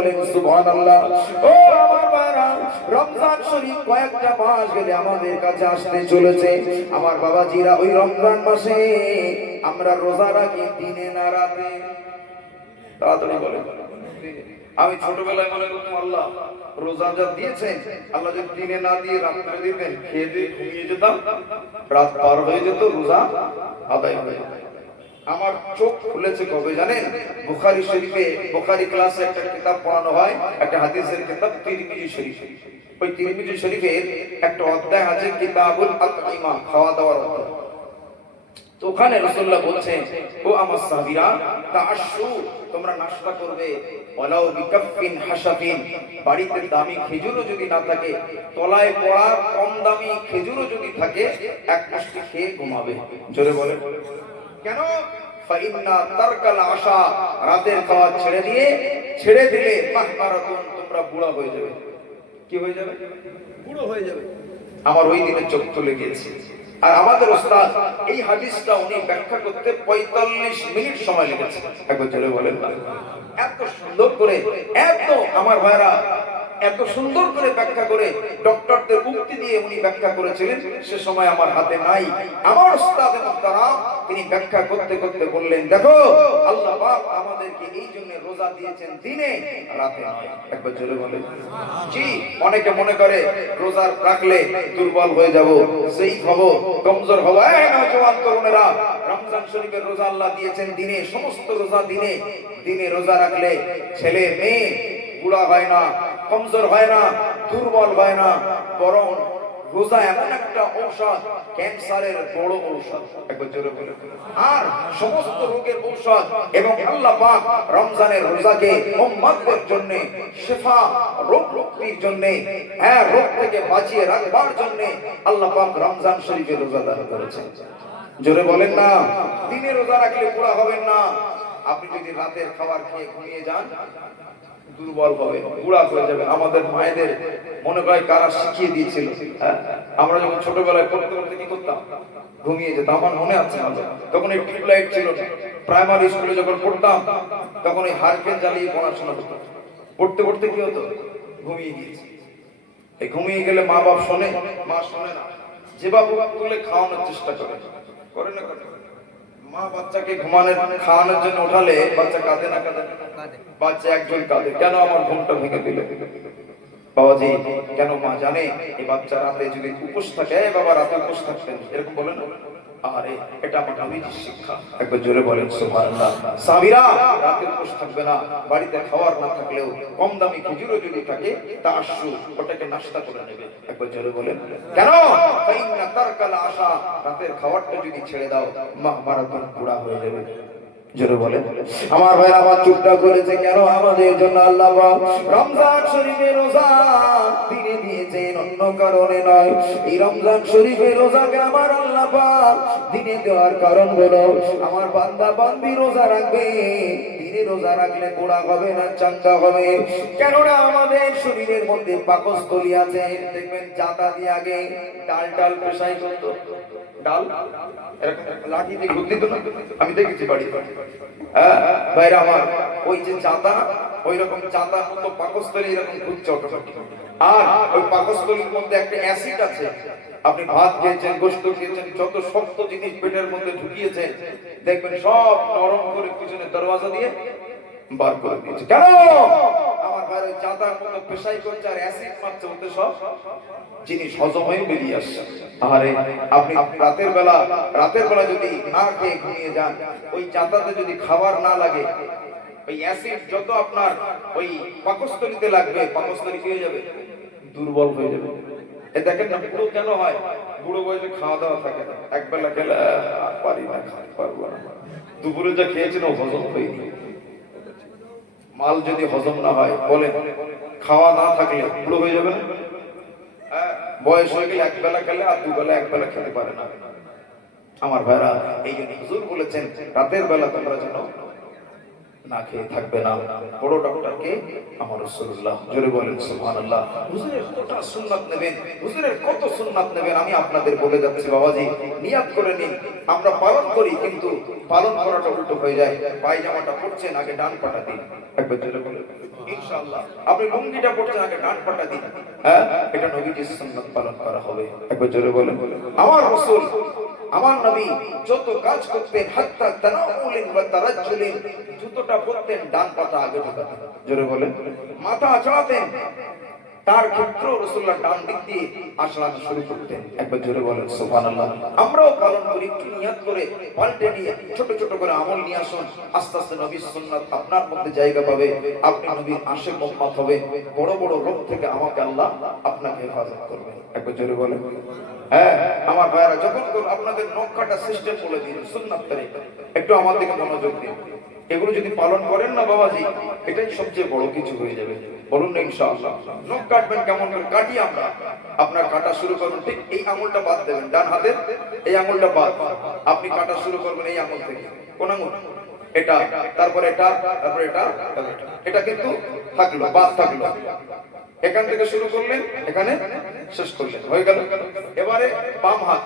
বলেন সুবহানাল্লাহ। ও আমার ভাইরা, রমজান শরীফ কয়েকটা মাস গেলে আমাদের কাছে আসতে চলেছে। আমার বাবাজিরা, ওই রমজান মাসে আমরা রোজা রাখি দিনে না রাতে? তাড়াতাড়ি বলেন। আমি ছোটবেলায় মনে করতাম আল্লাহ রোজা যা দিয়েছেন, আল্লাহ যদি দিনে না দিয়ে রাত্রে দিতেন, খেয়ে দিয়ে ঘুমিয়ে যেতাম, রাত পার হয়ে যেত, রোজা আদায় হয়ে যেত। আমার চোখ খুলেছে কবে জানেন? বুখারী শরীফে, বুখারী ক্লাসে একটা কিতাব পড়ানো হয়, একটা হাদিসের কিতাব তিরমিজি শরীফ। ওই তিরমিজি শরীফের একটা অধ্যায় আছে কিতাবুল আতঈমা, খাওয়া দাওয়ার অধ্যায়। তো ওখানে রাসূলুল্লাহ বলছেন, ও আমার সাহাবীরা, তাআশু, তোমরা নাশতা করবে, ওয়ালাউ বিকাফিন হাসাফিন, বাড়িতে দামি খেজুরও যদি না থাকে, তলায় পড়া কম দামি খেজুরও যদি থাকে, এক মুষ্টি খেয়ে ঘুমাবে। জোরে বলেন। কেন? ফাইন্না তারকাল আশা, রাতের খাওয়া ছেড়ে দিলে মাহমারাতুন, তোমরা বুড়া হয়ে যাবে। কি হয়ে যাবে? বুড়ো হয়ে যাবে। আমার ওই দিনে চোখ তুলে গিয়েছে। আর আমাদের ওস্তাদ এই হাদিসটা উনি ব্যাখ্যা করতে 45 মিনিট সময় লেগেছে। একবার জোরে বলেন না। এত সুন্দর করে, এত আমার ভাইরা, এত সুন্দর করে ব্যাখ্যা করে, ডক্টরদের উক্তি দিয়ে উনি ব্যাখ্যা করেছিলেন। সে সময় আমার হাতে নাই। আমার ওস্তাদ মুহতারাম তিনি ব্যাখ্যা করতে করতে বললেন, দেখো আল্লাহ পাক আমাদেরকে এই জন্য রোজা দিয়েছেন দিনে, রাতে নয়। একবার জোরে বলেন। জি, অনেকে মনে করে রোজা রাখলে দুর্বল হয়ে যাব, সেই হব, কমজোর হব। এই নওজোয়ান তরুণেরা, রমজান শরীফের রোজা আল্লাহ দিয়েছেন দিনে, সমস্ত রোজা দিনে। দিনে রোজা রাখলে ছেলে মেয়ে বুড়া হয় না, কমজোর হয় না, দুর্বল হয় না, বরং রোজা এমন একটা ঔষধ, ক্যান্সারের বড় ঔষধ। একবার জোরে বলে। আর সমস্ত রোগের ঔষধ। এবং আল্লাহ পাক রমজানের রোজাকে উম্মতের জন্য শিফা, রোগ মুক্তির জন্য, হ্যাঁ, রোগ থেকে বাঁচিয়ে রাখবার জন্য আল্লাহ পাক রমজান শরীফে রোজা দান করেছেন। জোরে বলেন না। দিনে রোজা রাখলে বুড়া হবেন না। আপনি যদি রাতের খাবার খেয়ে ঘুমিয়ে যান, দুর্বল হবে, বুড়া হয়ে যাবে। আমাদের মায়েদের মনে হয় কারা শিখিয়ে দিয়েছিল। আমরা যখন ছোটবেলায় পড়তে পড়তে কি করতাম? ঘুমিয়ে যেতাম। আমার মনে আছে তখন এই টিউবলাইট ছিল না। প্রাইমারি স্কুলে যখন পড়তাম তখন এই হারকেল জ্বালিয়ে পড়াশোনা করতাম। পড়তে পড়তে কি হতো? ঘুমিয়ে গিয়েছি। এই ঘুমিয়ে গেলে মা বাপ শোনে? মা শোনে না। যে বাবু তুলে খাওয়ানোর চেষ্টা করে না করে? মা বাচ্চাকে খাওয়ানোর জন্য উঠালে বাচ্চা কাঁদে না কাঁদে? বাচ্চা একজন কাঁদে, কেন আমার ঘুমটা ভেঙে দিলে? বাবাজি, কেন? মা জানে এই বাচ্চা রাতে যদি উপোস থাকে, বাবা রাতে উপোস থাকতেন, এরকম বলেন। আরে এটা আমার নবীজির শিক্ষা। একবার জোরে বলেন সুবহানাল্লাহ। সাবিরা রাতে উপোস থাকবে না। বাড়িতে খাবার না থাকলেও কম দামি খেজুরও যদি থাকে, তা আশু, ওটাকে নাশতা করে নেবে। একবার জোরে বলেন। কেন? ফাইন্না তারকাল আশা, রাতের খাবারটা যদি ছেড়ে দাও, মাহমারাতুন, বুড়া হয়ে যাবে। জোরে বলেন। আমার ভাই আমার চুপটা করেছে কেন? আমাদের জন্য আল্লাহ রমজান শরীফের রোজা দিনে দিয়েছেন, অন্য কারণে নয়। এই রমজান শরীফের রোজাকে আমার আল্লাহ পাক দিনে দেওয়ার কারণ হলো, আমার বান্দা বান্দি রোজা রাখবে। দিনে রোজা রাখলে বুড়া হবে না, চাঙ্গা হবে। কেননা আমাদের শরীরের মধ্যে পাকস্থলী আছে। দেখবেন জাতা দিয়ে আগে ডাল পেশাই করতো। ডাল লাঠি দিয়ে ঘুরতে দিত না? আমি দেখেছি বাড়ি। হ্যাঁ ভাইরা আমার, ওই যে চাঁদা, ওই রকম চাঁদার মতো পাকস্থলী এরকম ঘুরছে অটোমেটিক। আর ওই পাকস্থলীর মধ্যে একটা অ্যাসিড আছে। আপনি ভাত খেয়েছেন, গোশত খেয়েছেন, যত শক্ত জিনিস পেটের মধ্যে ঢুকিয়েছেন, দেখবেন সব নরম করে পিছনে দরওয়াজা দিয়ে বার করে দিয়েছে। কেন? আমার ভাই ওই চাঁদার মতো পেশাই করছে আর অ্যাসিড মারছে, ওতে সব জিনিস হজম হয়ে বেরিয়ে আসছে। আরে আপনি রাতের বেলা যদি না খেয়ে ঘুমিয়ে যান, ওই চাঁদাতে যদি খাবার না লাগে, ওই অ্যাসিড যত আপনার ওই পাকস্থলীতে লাগবে, পাকস্থলী কি হয়ে যাবে? দুর্বল হয়ে যাবে। এ দেখেন না, বুড়ো কেন হয়? বুড়ো বয়সে খাওয়া দাওয়া থাকে না। একবেলা খেলে আর পারি না, খাওয়া পারবো না। দুপুরে যা খেয়েছেন ও হজম হয়নি। মাল যদি হজম না হয়, বলেন খাওয়া না থাকলে বুড়ো হয়ে যাবে না? বয়স হয়ে গেলে একবেলা খেলে আর দুবেলা একবেলা খেতে পারে না। আমার ভাইরা, এই জন্য হুজুর বলেছেন রাতের বেলা তোমরা যেন না খেয়ে থাকবে না। বড় ডক্টরকে আমার রাসূলুল্লাহ। জোরে বলেন সুবহানাল্লাহ। হুজুরের কত সুন্নাত নেবেন, হুজুরের কত সুন্নাত নেবেন, আমি আপনাদের বলে যাচ্ছি। বাবাজি নিয়াত করে নিন। আমরা পালন করি, কিন্তু পালন করাটা উল্টো হয়ে যায়। পায়জামাটা পরছেন, আগে ডান পাটা দিন। একবার জোরে বলেন। ইনশাআল্লাহ। আপনি লুঙ্গিটা পড়ছেন, আগে ডান পাটা দিন। হ্যাঁ, এটা নবীজির সুন্নাত পালন করা হবে। একবার জোরে বলেন। আমার রাসূল, আমার নবী যত কাজ করতেন, হাত্তা তানাউলিন ওয়া তারাজ্জুলিন, জুতোটা পরতেন ডান পাটা আগে ঢোকাতেন। জোরে বলেন। মাথা আঁচড়াতেন, তার ক্ষেত্র রাসূলুল্লাহ ডান দিক দিয়ে আঁচড়ানো শুরু করতেন। একবার জোরে বলেন সুবহানাল্লাহ। আমরাও পালন করি, একটু নিয়ত করে পাল্টে নিয়ে ছোট ছোট করে আমল নিয়ে আসুন। আস্তে আস্তে নবীর সুন্নাত আপনার মধ্যে জায়গা পাবে, আপনি নবীর আশিক উম্মত হবে। বড় বড় রোগ থেকে আমাকে আল্লাহ আপনাকে হেফাজত করবে। একবার জোরে বলেন। হ্যাঁ আমার ভাইরা, যখন আপনাদের নখ কাটা সিস্টেম বলে দিন সুন্নাত তরিকা, একটু আমার দিকে মনোযোগ দিন। এগুলো যদি পালন করেন না বাবাজি, এটাই সবচেয়ে বড় কিছু হয়ে যাবে। বলুন না ইনশাআল্লাহ। নখ কাটবেন কেমন করে কাটি আমরা? আপনার কাটা শুরু করুন, ঠিক এই আঙুলটা বাদ দেবেন, ডান হাতের এই আঙুলটা বাদ। আপনি কাটা শুরু করবেন এই আঙুল থেকে। কোন আঙুল? এটা, তারপরে এটা, তারপরে এটা, এটা কিন্তু থাকলো, বাদ থাকলো। এখান থেকে শুরু করলেন, এখানে শেষ করলেন, হয়ে গেল। এবারে বাম হাত,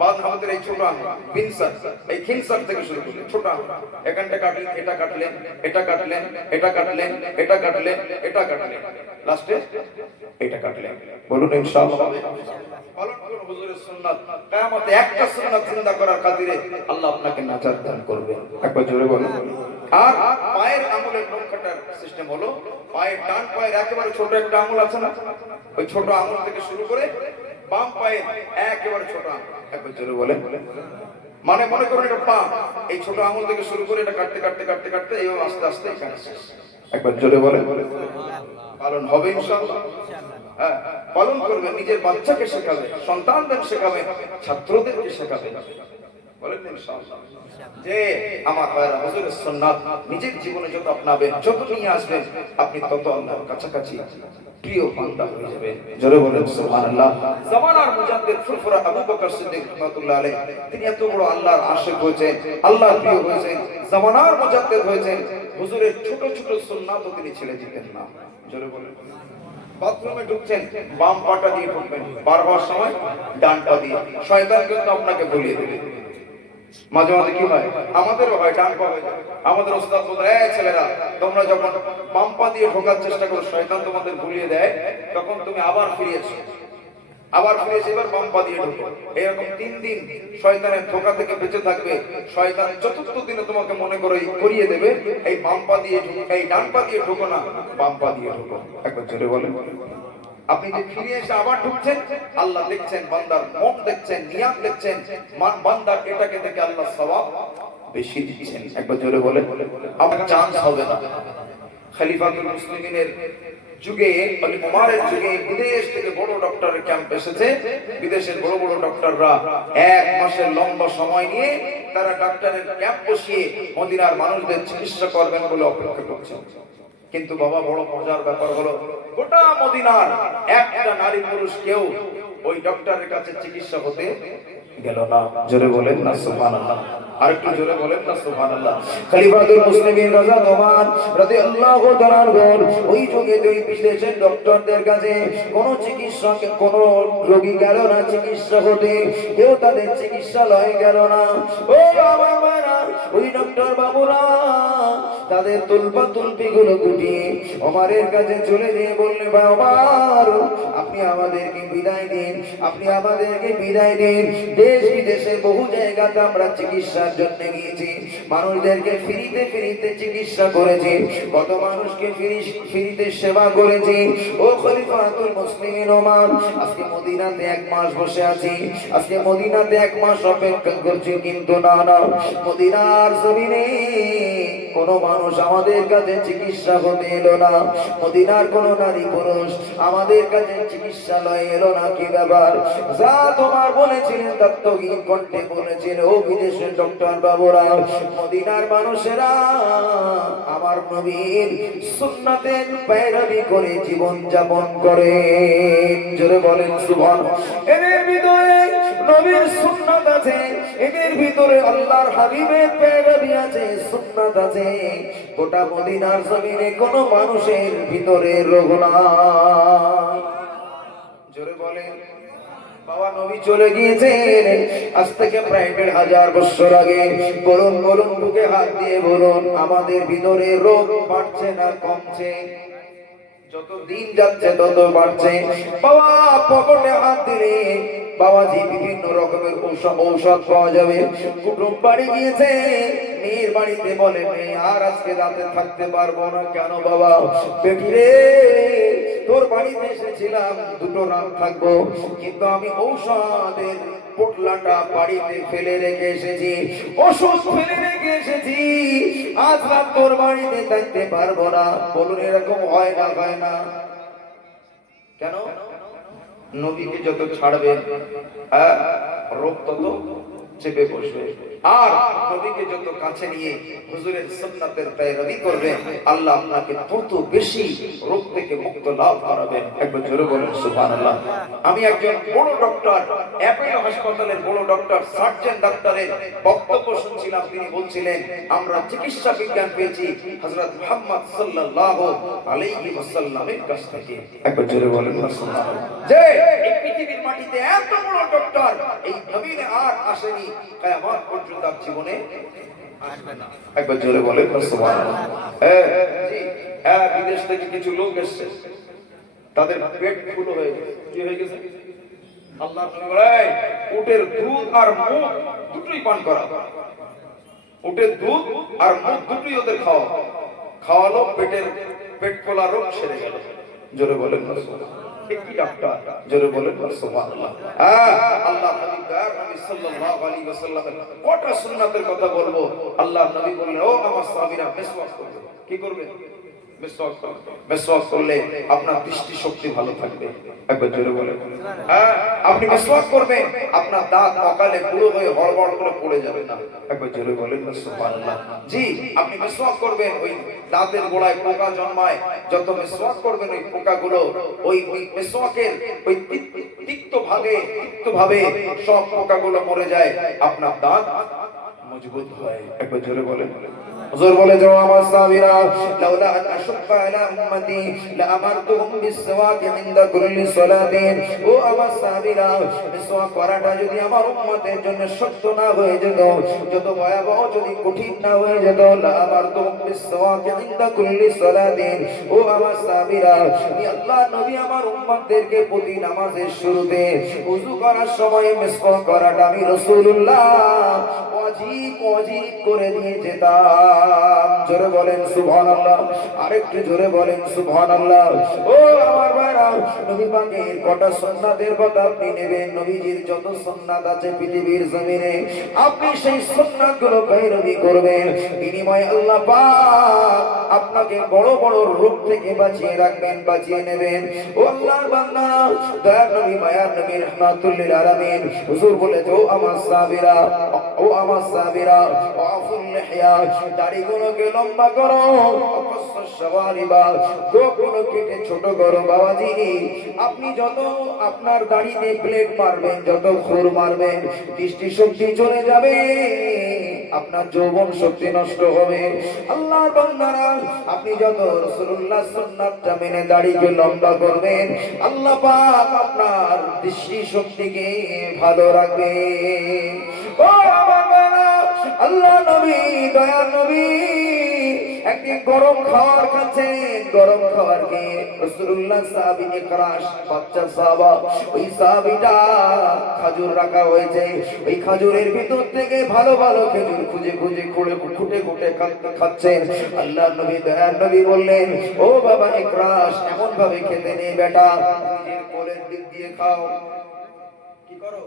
বাম হাতের এই ছোট আঙুল পিনসার, এই খিনসার থেকে শুরু করলেন, ছোট আঙুল এখানটা কাটলেন, এটা কাটলেন, এটা কাটলেন, এটা কাটলেন, এটা কাটলেন, এটা কাটলেন, লাস্টে এটা কাটলেন। বলুন ইনশাআল্লাহ। পালন করুন হুজুরের সুন্নাত। কিয়ামতে একটা সুন্নাত জিন্দা করার খাতিরে আল্লাহ আপনাকে নাজাত দান করবে। একবার জোরে বলুন। আর পায়ের আঙুলের নখ কাটার সিস্টেম হলো, পায়ের ডান পায়ের একেবারে ছোট একটা আঙুল আছে না, ওই ছোট আঙুল থেকে শুরু করে বাম পায়ের একেবারে ছোট আঙুল। একবার জোরে বলেন। মানে মনে করুন এটা পা, এই ছোট আঙুল থেকে শুরু করে এটা কাটতে কাটতে কাটতে কাটতে এইভাবে আস্তে আস্তে এখানে শেষ। একবার জোরে বলেন। পালন হবে ইনশাআল্লাহ। হ্যাঁ, পালন করবেন, নিজের বাচ্চাকে শেখাবে, সন্তানদের শেখাবে, ছাত্রদেরকে শেখাবে। বলেন ইনশাআল্লাহ। যে আমার ভাইরা হুজুরের সুন্নাত নিজের জীবনে যত আপনাবেন, যত নিয়ে আসবেন, আপনি তত আল্লাহর কাছাকাছি প্রিয় বান্দা হয়ে যাবেন। জোরে বলেন সুবহানাল্লাহ। জামানার মুজাদ্দিদ ফুরফুরা আবু বকর সিদ্দিক রাহমাতুল্লাহ আলাইহি, তিনি এত বড় আল্লাহর আশিক হয়েছেন, আল্লাহর প্রিয় হয়েছেন, জামানার মুজাদ্দিদ হয়েছেন। হুজুরের ছোট ছোট সুন্নাতও তিনি ছেড়ে দিতেন না। জোরে বলেন। বাথরুমে ঢুকছেন, বাম পাটা দিয়ে ঢুকবেন, বার হওয়ার সময় ডান পা দিয়ে। শয়তান কিন্তু আপনাকে ভুলিয়ে দেবে। মাঝে মাঝে কি হয়, আমাদেরও হয়, ডান পা হয়ে যায়। আমাদের ওস্তাদ বলে, এই ছেলেরা তোমরা যখন বাম পা দিয়ে ঢোকার চেষ্টা করো, শয়তান তোমাদের ভুলিয়ে দেয়, তখন তুমি আবার ফিরে এসো, আবার ফিরে এসে এবার বাম পা দিয়ে ঢোকো। এরকম 3 দিন শয়তানের ধোঁকা থেকে বেঁচে থাকবে। শয়তান চতুর্থ দিনে তোমাকে মনে করিয়ে দেবে, এই বাম পা দিয়ে এই ডান পা দিয়ে ঢোকো না, বাম পা দিয়ে ঢোকো। একবার জোরে বলেন। আপনি যে ফিরে এসে আবার ঢুকছেন, আল্লাহ দেখছেন, বান্দার মন দেখছেন, নিয়াত দেখছেন, বান্দার এটাকে দেখে আল্লাহ সওয়াব বেশি দিচ্ছেন। একবার জোরে বলেন। আমার চান্স হবে না। খলিফাতুল মুসলিমিনের যুগে, ওমরের যুগে বিদেশ থেকে বড় ডক্টরের ক্যাম্প এসেছে। বিদেশের বড় বড় ডক্টররা 1 মাসের লম্বা সময় নিয়ে তারা ডক্টরের ক্যাম্প বসিয়ে মদিনার মানুষদের চিকিৎসা করবেন বলে অপেক্ষা করছেন। কিন্তু বাবা, বড় মজার ব্যাপার হলো, গোটা মদিনার একটা নারী পুরুষ কেউ ওই ডক্টরের কাছে চিকিৎসা হতে গেল না। জোরে বলেন না সুবহানাল্লাহ। আরেকটু জোরে বলেন না সুবহানাল্লাহ। খলিফাতুল মুসলিমিন রাজা ওমর রাদিয়াল্লাহু তাআলা ওই যুগে দুই বিদেশের ডক্টরদের কাছে কোন চিকিৎসক, কোন রোগী গেল না চিকিৎসা হতে, কেউ তাদের চিকিৎসালয়ে গেল না। ও আমার ভাইরা, ওই ডক্টর বাবুরা তাদের তুলপা তুলপি গুলো গুটিয়ে ওমরের কাছে চলে গিয়ে বললেন, ভাই ওমর, আপনি আমাদেরকে বিদায় দিন, আপনি আমাদেরকে বিদায় দিন। দেশ বিদেশে বহু জায়গাতে আমরা চিকিৎসার জন্য গিয়েছি, মানুষদেরকে ফ্রিতে ফ্রিতে চিকিৎসা করেছি, কত মানুষকে ফ্রিতে সেবা করেছি। ও খলিফাতুল মুসলিমিন ওমর, আজকে মদিনাতে 1 মাস বসে আছি, আজকে মদিনাতে 1 মাস অপেক্ষা করছি, কিন্তু না না, মদিনার জমিনে কোন মানুষ আমাদের কাছে চিকিৎসা হতে এলো না, মদিনার কোন নারী পুরুষ আমাদের কাছে চিকিৎসালয়ে এলো না। কি ব্যাপার? যা তোমার বলেছিলেন তত্ত্বহীন কণ্ঠে বলেছিল, ও বিদেশের ডক্টর বাবুরা, মদিনার মানুষেরা আমার নবীর সুন্নাতের পেরবি করে জীবন যাপন করে। জোরে বলেন সুবহানাল্লাহ। এদের ভিতরে নবীর সুন্নাত আছে, এদের ভিতরে আল্লাহর হাবিবের পেরবি আছে, সুন্নাত আছে। গোটা মদিনার জমিনে কোন মানুষের ভিতরে রোগ নাই। জোরে বলেন। বাবা নবী চলে গিয়েছেন আজ থেকে প্রায় 1500 বছর আগে। বলুন বলুন, বুকে হাত দিয়ে বলুন, আমাদের ভিতরে রোগ বাড়ছে না কমছে? যত দিন যাচ্ছে তত বাড়ছে। বাবা পকেটে হাত দিলে বাবাজি বিভিন্ন রকমের ঔষধ পাওয়া যাবে। কুটুম বাড়ি গিয়েছে, মেয়ের বাড়িতে বলে মেয়ে আর আজকে রাতে থাকতে পারবো না। কেন বাবা? বেটি রে, তোর বাড়িতে এসেছিলাম, দুটো রাত থাকবো, কিন্তু আমি ঔষধের পোটলাটা বাড়িতে ফেলে রেখে এসেছি, ওষুধ ফেলে রেখে এসেছি, আজ রাত তোর বাড়িতে থাকতে পারবো না। বলুন এরকম হয় না? হয় না? কেন? নবীকে যত ছাড়বে রোগ তত চেপে বসবে, আর নবীকে যত কাছে নিয়ে হুজুরের সুন্নাতের পেরোয়ারি করবে, আল্লাহ আপনাকে তত বেশি রোগ থেকে মুক্ত লাভ করাবেন। একবার জোরে বলেন সুবহানাল্লাহ। আমি একজন বড় ডক্টর, অ্যাপোলো হাসপাতালের বড় ডক্টর, সার্জন ডাক্তারের বক্তব্য শুনছিলাম। তিনি বলছিলেন আমরা চিকিৎসা বিজ্ঞান পেয়েছি হযরত মুহাম্মদ সাল্লাল্লাহু আলাইহি ওয়াসাল্লামের কাছ থেকে। একবার জোরে বলেন সুবহানাল্লাহ। যে এই পৃথিবীর মাটিতে এত বড় ডক্টর এই নবীর আর আসেনি, কিয়ামত পর্যন্ত জীবনে আসবে না। একবার জোরে বলেন সুবহানাল্লাহ। জি, বিদেশ থেকে কিছু লোক এসেছে, তাদের পেট ফুল হয়ে গেছে। কি হয়ে গেছে? আল্লাহ বলে উটের দুধ আর মুখ দুটোই পান করা। উটের দুধ আর মুখ দুটোই ওদের খাওয়ালো, পেট ফোলা রোগ সেরে গেল। জোরে বলেন সুবহানাল্লাহ। কি ডাক্তার? জোরে বলেন সুবহানাল্লাহ। আল্লাহ হাবিব নবী সাল্লাল্লাহু আলাইহি ওয়াসাল্লামের কত সুন্নাতের কথা বলবো। আল্লাহ নবী বললেন ও আমার সাহাবীরা মিসওয়াক করবে। কি করবে? মিসওয়াক করবে। মিসওয়াক করলে আপনার দৃষ্টি শক্তি ভালো থাকবে। একবার জোরে বলেন। আপনি মিসওয়াক করবেন, আপনার দাঁত অকালে বুড়ো হয়ে হড়বড় করে পড়ে যাবে না। একবার জোরে বলেন সুবহানাল্লাহ। জি, আপনি মিসওয়াক করবেন, ওই দাঁতের গোড়ায় পোকা জন্মায়, যত মিসওয়াক করবেন ওই পোকাগুলো ওই মিসওয়াকের ওই তিক্ত ভাবে সব পোকাগুলো মরে যায়, আপনার দাঁত মজবুত হয়। একবার জোরে বলেন। হুজুর বলে যাও আমার সাহাবীরা, লাউলা আন আশুক্কা আলা উম্মতি লা আমারতুহুম বিসওয়াক ইনদা কুল্লি সালাতিন। ও আমার সাহাবীরা, মিসওয়াক করাটা যদি আমার উম্মতের জন্য শক্ত না হয়ে যেত, যত ভয়াবহ যদি কঠিন না হয়ে যেত, লা আমারতুহুম বিসওয়াক ইনদা কুল্লি সালাতিন। ও আমার সাহাবীরা, আমি আল্লাহ নবী আমার উম্মতদেরকে প্রতি নামাজের শুরুতে ওযু করার সময় মিসওয়াক করাটা আমি রাসূলুল্লাহ ওয়াজিব করে দিয়ে যেতাম। জোরে বলেন সুবহানাল্লাহ। আরেকটু জোরে বলেন সুবহানাল্লাহ। ও আমার ভাইরা, নবী পাকের কটা সুন্নাতের কথা আপনি নেবেন। নবীজির যত সুন্নাত আছে পৃথিবীর জমিনে, আপনি সেই সুন্নাতগুলো পেরোবি করবেন। বিনিময়ে আল্লাহ পাক আপনাকে বড় বড় রোগ থেকে বাঁচিয়ে রাখবেন, বাঁচিয়ে নেবেন। ও আল্লাহর বান্দা, দয়ার নবী, মায়ার নবী, রাহমাতুল লিল আলামিন হুজুর বলে ও আমার সাহাবীরা, ও আমার সাহাবীরা, ওয়াফুল লিহয়া, দাড়িগুলোকে লম্বা করো, অকসর শাওয়ারিবা, গোগুলো কেটে ছোট করো। বাবাজি, আপনি যত আপনার দাড়িতে ব্লেড মারবেন, যত খুর মারবেন, দৃষ্টি শক্তি চলে যাবে, আপনার যৌবন শক্তি নষ্ট হবে। আল্লাহর বান্দারা, আপনি যত রাসূলুল্লাহ সুন্নাতটা মেনে দাড়িকে লম্বা করবেন, আল্লাহ পাক আপনার দৃষ্টি শক্তিকে ভালো রাখবে। ও আমার বাবা, আল্লাহ নবী, দয়ার নবী একদিন গরম খাবার খাচ্ছেন। গরম খাবার খেয়ে রাসূলুল্লাহ সাহাবী ইকরাশ, বাচ্চা সাহাবা, ওই সাহাবীটা খাজুর রাখা হয়েছে, ওই খাজুরের ভিতর থেকে ভালো ভালো খেজুর খুঁজে খুঁটে খাচ্ছেন। আল্লাহ নবী, দয়ার নবী বললেন ও বাবা ইকরাশ, এমন ভাবে খেতে নেই বেটা, নিজের কোলের দিক দিয়ে খাও। কি করো?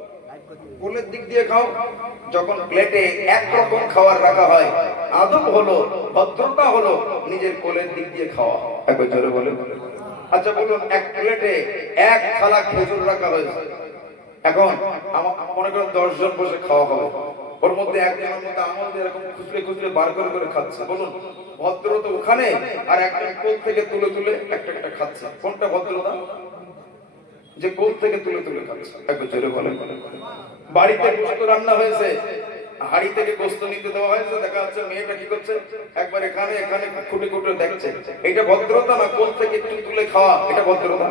কোলের দিক দিয়ে খাও। যখন প্লেটে একরকম খাবার রাখা হয়, আদব হলো, ভদ্রতা হলো নিজের কোলের দিক দিয়ে খাওয়া। একবার জোরে বলেন। আচ্ছা বলুন, এক প্লেটে এক থালা খেজুর রাখা হয়েছে, এখন মনে করেন 10 জন বসে খাওয়া হবে, ওর মধ্যে একজনের মধ্যে আমল দিয়ে এরকম খুচরে বার করে খাচ্ছে। বলুন ভদ্রতা ওখানে, আর একটা কোল থেকে তুলে একটা খাচ্ছে, কোনটা ভদ্রতা? যে কোল থেকে তুলে খাচ্ছে। একবার জোরে বলেন। বাড়িতে গোশত রান্না হয়েছে, হাড়ি থেকে গোশত নিতে দেওয়া হয়েছে, দেখা যাচ্ছে মেয়েটা কি করছে, একবার এখানে খুঁটে দেখছে। এটা ভদ্রতা না কোল থেকে একটু তুলে খাওয়া? এটা ভদ্রতা?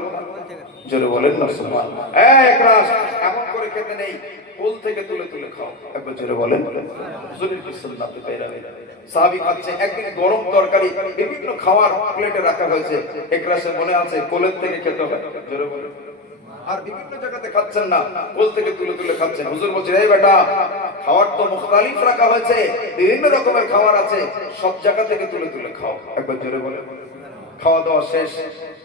জোরে বলেন না সুবহানাল্লাহ। একরাশ এমন করে খেতে নেই, কোল থেকে তুলে খাও। একবার জোরে বলেন। হুজুরের কি সুন্নাতে পেরাবে। সাহাবী খাচ্ছে, একদিন গরম তরকারি বিভিন্ন খাবার প্লেটে রাখা হয়েছে, একরাশে মনে আছে কোলের থেকে খেতে হয়, জোরে বলে। আর বিভিন্ন জায়গাতে খাচ্ছেন না, কোল থেকে তুলে তুলে খাচ্ছেন। হুজুর বলছেন, এই বেটা, খাবার তো মুখতালিফ রাখা হয়েছে, বিভিন্ন রকমের খাবার আছে, সব জায়গা থেকে তুলে তুলে খাও। একবার জোরে বলে। খাওয়া দাওয়া শেষ,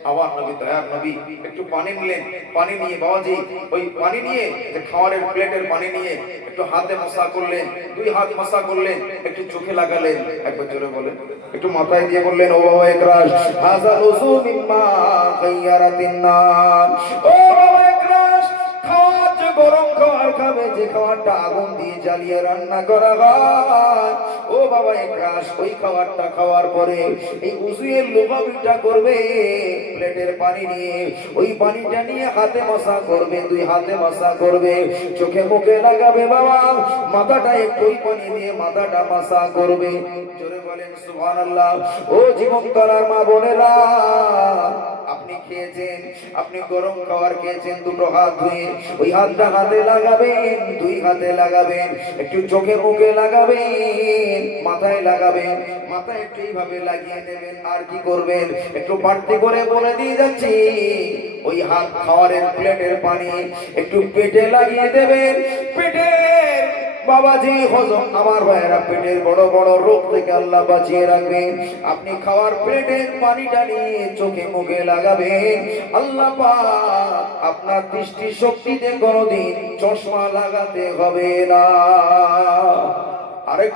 আবার নবী, দয়ার নবী একটু পানি নিলেন। পানি নিয়ে বাবাজি ওই পানি নিয়ে, যে খাওয়ারের প্লেটের পানি নিয়ে একটু হাতে মাসা করলেন, দুই হাত মাসা করলেন, একটু চোখে লাগালেন। একবার জোরে বলেন। একটু মাথায় দিয়ে বললেন, ও বাবা একরাশ, হাযাল উযু মিম্মা গায়্যারাতিন নার। ও বাবা একরাশ, খাওয়ার যে গরম খাবার খাবে, যে খাবারটা আগুন দিয়ে জ্বালিয়ে রান্না করা হয়, ও বাবা একরাশ, ওই খাবারটা খাওয়ার পরে এই উযুয়ের লুগাবিটা করবে, প্লেটের পানি নিয়ে ওই পানিটা নিয়ে হাতে মাসা করবে, দুই হাতে মাসা করবে, চোখে মুখে লাগাবে বাবা, মাথাটা একটু ওই পানি দিয়ে মাথাটা মাসা করবে। জোরে বলেন সুবহানাল্লাহ। ও জীবন করার মা বোনেরা, আপনি খেয়েছেন, আপনি গরম খাবার খেয়েছেন, দুটো হাত ধুয়ে ওই হাতটা হাতে লাগাবেন, দুই হাতে লাগাবেন, একটু চোখে মুখে লাগাবেন, মাথায় লাগাবেন, মাথায় একটু এইভাবে লাগিয়ে নেবেন। আর কি করবেন, একটু বাড়তি করে বলে দিয়ে যাচ্ছি, ওই হাত খাওয়ারের প্লেটের পানি একটু পেটে লাগিয়ে দেবেন। পেটের বাবাজি হজম, আমার ভাইয়েরা, পেটের বড় বড় রোগ থেকে আল্লাহ বাঁচিয়ে রাখবেন। আপনি খাওয়ার প্লেটের পানিটা নিয়ে চোখে মুখে লাগাবেন, আল্লাহ পাক আপনার দৃষ্টি শক্তিতে কোনোদিন চশমা লাগাতে হবে না। আরেক